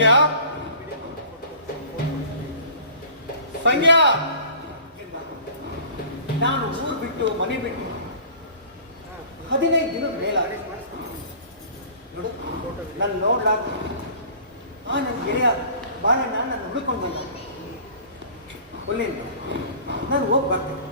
ಸಂಗ್ಯಾ ಸಂಗ್ಯಾ ನಾನು ಊರು ಬಿಟ್ಟು ಮನೆ ಬಿಟ್ಟು ಹದಿನೈದು ದಿನ ಮೇಲಾರೆ ನೋಡು, ನಾನು ನೋಡ್ಲಾಗ ಆ ನನ್ನ ಗೆಳೆಯ ಬಾಳಣ್ಣ ನಾನು ಹುಡುಕೊಂಡು ಬಂದ. ಒಳ್ಳೆಯಿಂದ ನಾನು ಹೋಗಿ ಬರ್ತೇನೆ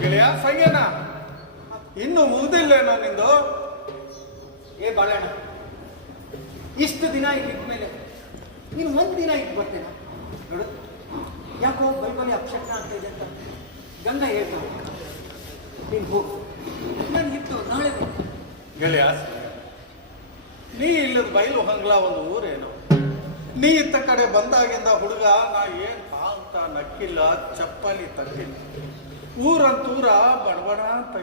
ಗೆಳೆಯ ಇನ್ನೂ ಇನ್ನು ಮುಗ್ದಿಲ್ಲೇನೋ ನಿಂದು? ಏ ಬಾಳಣ್ಣ ಇಷ್ಟು ದಿನ ಇಲ್ಲಿದ್ದ ಮೇಲೆ ನೀನು ಒಂದು ದಿನ ಇಟ್ಟು ಬರ್ತೀನ? ನೋಡು ಯಾಕೋ ಬೈಬಲಿ ಅಪಶಕ್ನ ಅಂತ ಇದೆ ಅಂತ ಗಂಗಾ ಹೇಳ್ತಾನೆ. ನೀನು ಹೋಗು. ನಾನು ಇತ್ತು ನಾಳೆ. ಗೆಳೆಯ ನೀ ಇಲ್ಲದ ಬಯಲು ಹಂಗ್ಲ ಒಂದು ಊರೇನು? ನೀ ಇತ್ತ ಕಡೆ ಬಂದಾಗಿಂದ ಹುಡುಗ, ನಾ ಏನ್ ಅಂತ ನಕ್ಕಿಲ್ಲ, ಚಪ್ಪಲಿ ತಗ್ಗಿಲ್ಲ ಊರಂತೂರ ಬಡಬಡ ಅಂತ.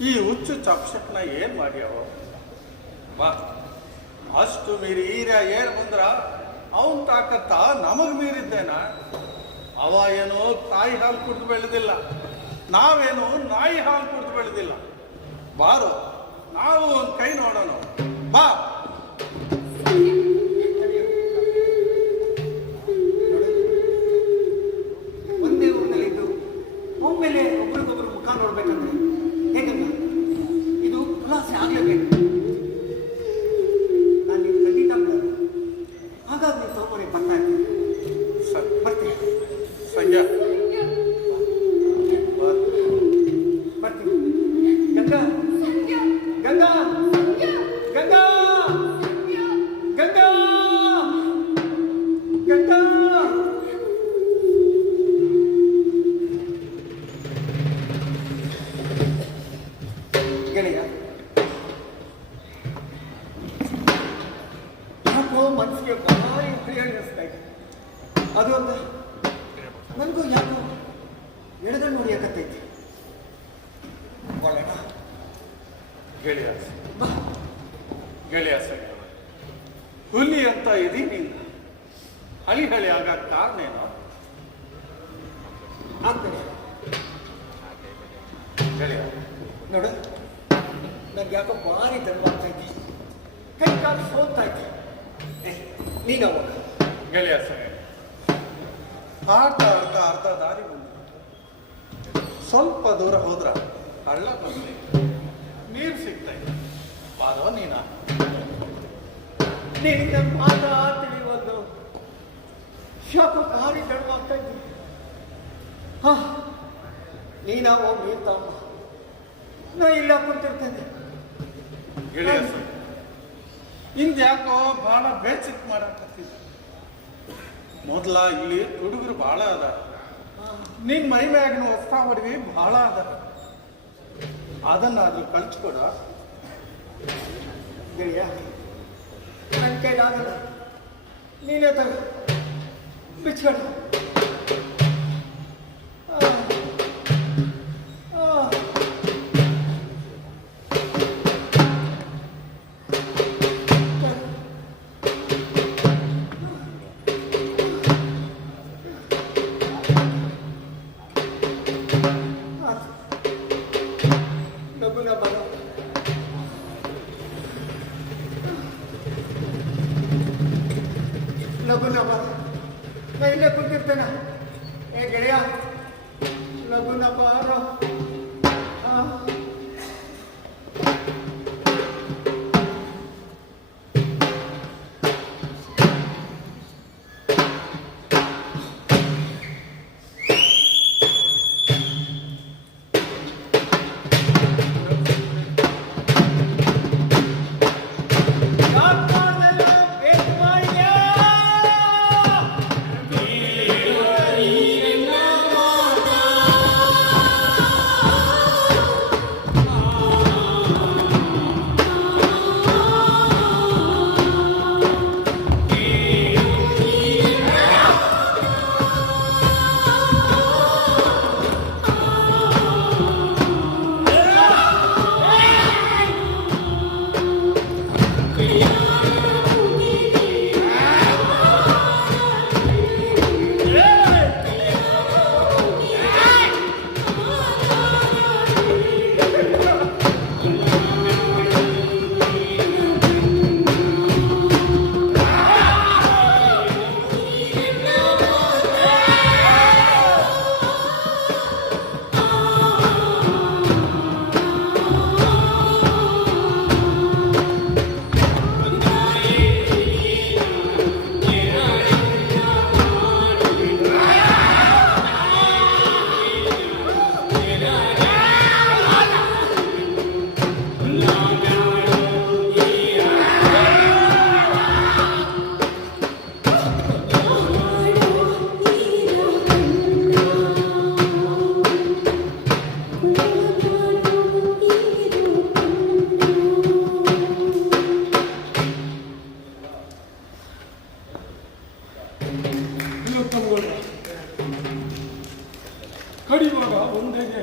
ಈ ಹುಚ್ಚು ಚಪ್ಸಕ್ನ ಏನ್ ಮಾಡ್ಯಾವ? ಬಾ. ಅಷ್ಟು ಮೀರಿ ಈರ್ಯ ಏರ್ ಬಂದ್ರ, ಅವನ್ ತಾಕತ್ತ ನಮಗ್ ಮೀರಿದ್ದೇನ? ಅವ ಏನೋ ತಾಯಿ ಹಾಲು ಕುಡ್ದು ಬೆಳೆದಿಲ್ಲ. ನಾವೇನು ನಾಯಿ ಹಾಲು ಕುಡ್ದು ಬೆಳೆದಿಲ್ಲ. ಬಾರು, ನಾವು ಒಂದು ಕೈ ನೋಡೋಣ. ಬಾ ಯಾಕೋ ಮನಸ್ಸಿಗೆ ಭಾರಿ ಅನಿಸ್ತಾ ಇದೆ. ಅದು ಅಂತ ನನಗೂ ಯಾಕೋ ಎಡಗಡೆ ನೋಡಿ ಯಾಕತ್ತೈತಿ ಒಳ್ಳೆಯ ಗೆಳೆಯ ಗೆಳೆಯ ಸಂಜೆ ಹುಲಿ ಅಂತ ಇದೀನಿ ಹಳಿ ಹಳಿ ಆಗ ಕಾರಣ ಏನು? ಆಗ್ತದೆ. ಗೆಳೆಯ ನೋಡು ನಂಗೆ ಯಾಕೋ ಭಾರಿ ದಂಡಾಗ್ತಾ ಇದ್ದೀನಿ ಕೈ ಕಾಲು ಸೋಲ್ತಾ ಇದ್ದಿ ಏ, ನೀನು ಗೆಳೆಯ ಸರಿ ಆಡ್ತಾ ಆಡ್ತಾ ಅರ್ಧ ದಾರಿ ಬಂದು. ಸ್ವಲ್ಪ ದೂರ ಹೋದ್ರ ಹಳ್ಳ ಬಂದ್ರಿ ನೀರು ಸಿಗ್ತಾ ಇದೆ. ಬಾರೋ ನೀನ? ನಿನ್ನ ಮಾತ ತಿಳಿವಲ್ದು ಶಾಪ ಭಾರಿ ತಡವಾಗ್ತಾ ಇದ್ದೀನಿ ಹಾ ನೀನಾವ ಮೀರ್ತಾವ ನಾ ಇಲ್ಲ ಕುಂತಿರ್ತೇನೆ. ಗೆಳೆಯ ಸಂಜೆ ಇಂದ ಯಾಕೋ ಬಹಳ ಬೇಸಿಕ್ ಮಾಡಕತ್ತಿದ್ದ. ಮೊದ್ಲ ಇಲ್ಲಿ ಹುಡುಗರು ಬಹಳ ಅದ ನಿನ್ ಮೈ ಮ್ಯಾಗಿನ ಹೊಡ್ವಿ ಬಹಳ ಅದ ಅದನ್ನಾದ್ರೂ ಕಲ್ಚ್ಕೊಡ ಗೆಳೆಯ ನನ್ನ ಕೈಲಾಗಲ್ಲ. ನೀನೇ ತಗ. ಬಿಚ್ಕೊಳ ಲಗುನ ಬಲ ನಾ ಇಲ್ಲೇ ಕುಂತಿರ್ತೇನೆ ಏ ಗೆಳೆಯ ಲಗುನ ಬಾರೋ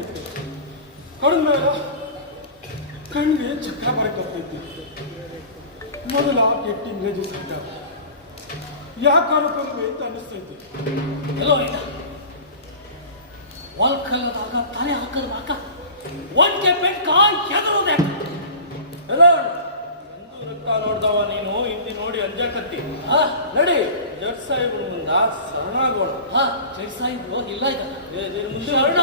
ಐತಿ ಕಡಿದ ಮೇಲೆ ಕಣ್ಣಿಗೆ ಚಕ್ರ ಬರಕ್ಕೆ ಮೊದಲ ಕೆಟ್ಟ ಇಂಗ್ಲೇಜ್ ಸಂಘ ಯಾಕೆ ಅನ್ಕೊಂಡ್ವಿ ಅಂತ ಅನ್ನಿಸ್ತೈತಿ ಎಲ್ಲೋ ಇಲ್ಲ ಒಲ್ಕಲ್ಲದಾಗ ತಾನೇ ಹಾಕಲ್ವಾಕ ಒಂಟೆ ಬೆಟ್ಟ ಎದುರೋದೆ. ಎಲ್ಲ ರಕ್ತ ನೋಡ್ದವ ನೀನು ಹಿಂದಿ ನೋಡಿ ಅಂಜಾಕತ್ತಿ. ನಡಿ ಜಡ್ ಸಾಹೇಬ್ರ ಮುಂದ ಶರಣಾಗೋಣ. ಹಾ ಜಡ್ ಸಾಹೇಬ್ರು ಇಲ್ಲ ಇದ್ದಾರೆ ಮುಂದೆ ಶರಣ.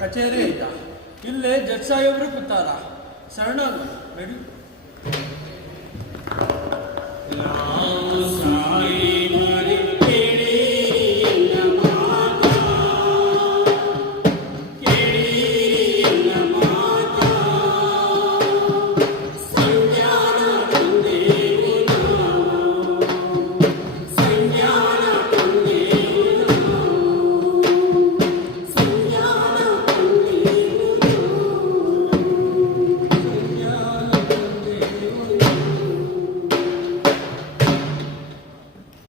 ಕಚೇರಿ ಇದ್ದ ಇಲ್ಲೇ ಜಡ್ ಸಾಹೇಬ್ರು ಕೂತಾರ. ಸಣ್ಣ ನಡಿ.